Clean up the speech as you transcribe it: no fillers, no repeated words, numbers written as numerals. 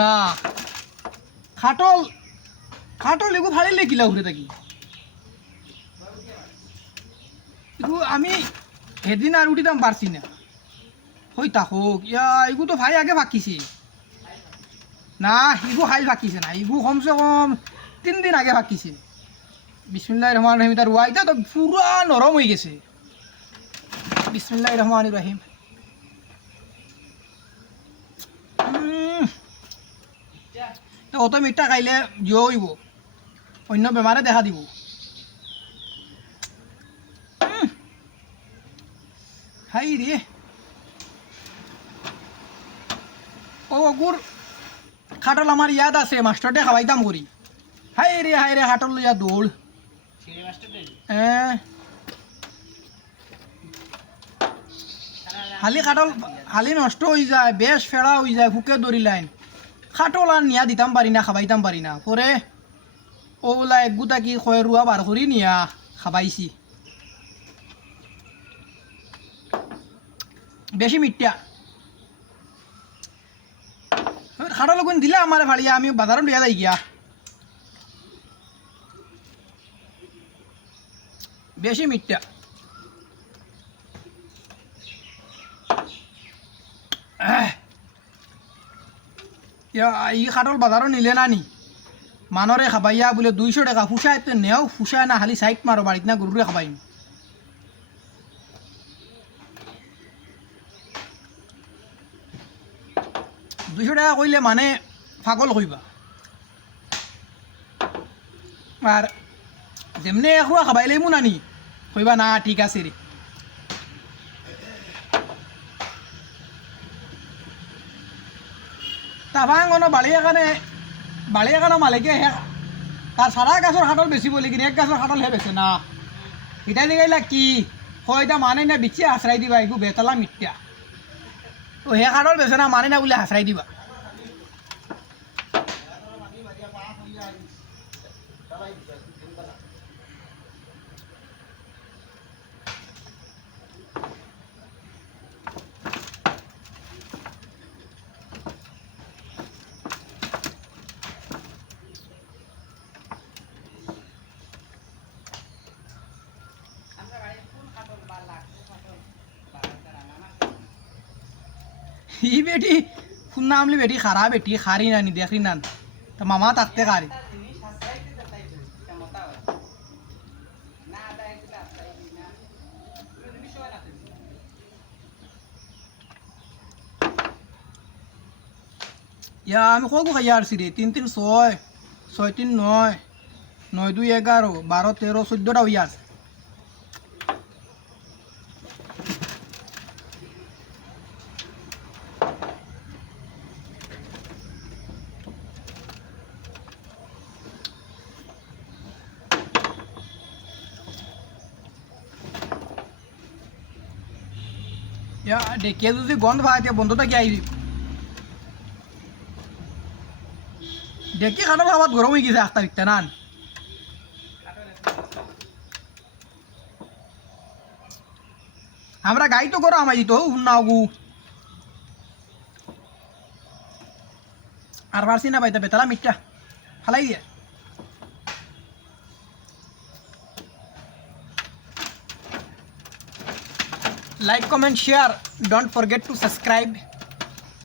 না খাটল খাটল এগু ফাড়িলে কিলা ঘুরে থাকি এগু আমি সেদিন আর উঠিতাম পারছি না হই থাকুক ইয়া এগু তো ভাই আগে ফাঁকিছে না এগু হাইল ফাঁকিছে না এগু কমসে কম 3 দিন আগে ফাঁকিছে বিসমিল্লাহির রহমানির রহিম তার ওয়াইটা তো পুরা নরম হয়ে গেছে বিসমিল্লাহির রহমানির রহিম তো অত মিঠা খাইলে জিও হইব অন্য বেমারে দেখা দিব হাই রে ও গুড় খাটল আমার ইয়াদ আছে মাস্টারটে খাওয়াইতাম করি হাই রে খাটল লইয়া দৌড় হালি খাটল হালি নষ্ট হয়ে যায় বেশ ফেড়া হয়ে যায় ফুকে ধরি লাইন খাটল আর নিয়া দিতাম পারি না খাবাইতাম পারি না পরে ওগুলা একগুতা কি কয় রুয়া বার করি নিয়া খাবাইছি বেশি মিঠা খাটল গুণ দিলে আমার ভাড়িয়া আমি বাজারত লিয়া যাই গিয়া বেশি মিঠা ই খাটল বাজারও নিলে না নি মানরে খাবাইয়া বলে 200 টাকা ফুসায় তো নেও ফুসায় না খালি সাইড মারো বাড়িত না গরুরে খাবাই 200 টাকা কইলে মানে পাগল কইবা আর যেমনি এখুয়া খাবাইলে মু নানি কইবা না ঠিক আছে রে তাভাঙনো বাড়িয়াখানে মালিকে হে তার সারা গাছর খাটল বেশি বলি কিনে এক গাছর খাটল হে বেছে না এটা দিগাইলা কি হয়টা মানে না বিচি আশ্রাই দিবা এগু বেতলা মিথ্যা তো হে খাটল বেছে না মানে না বলে আশ্রাই দিবা ই বেটি শুন নামলি বেটি খারা বেটি খারি নানি দেখি নান তা মামা থাকতে খারি ইয়া আমি কগু খাই আসছি রে 3 3 6 6 3 9 9 2 11 12 13 14টা হইয়া আছে ইয়া দেখে যদি গন্ধ ভাইতে বন্ধটা কি আইবি দেখি খাটল খাবার গরম হয়ে গেছে আস্তা বিকতে নান আমরা গাই তো গরম আমাই দিত না গু আর পারছি না পাইতে বেতলা মিঠা ফালাই দিয়ে like comment share don't forget to subscribe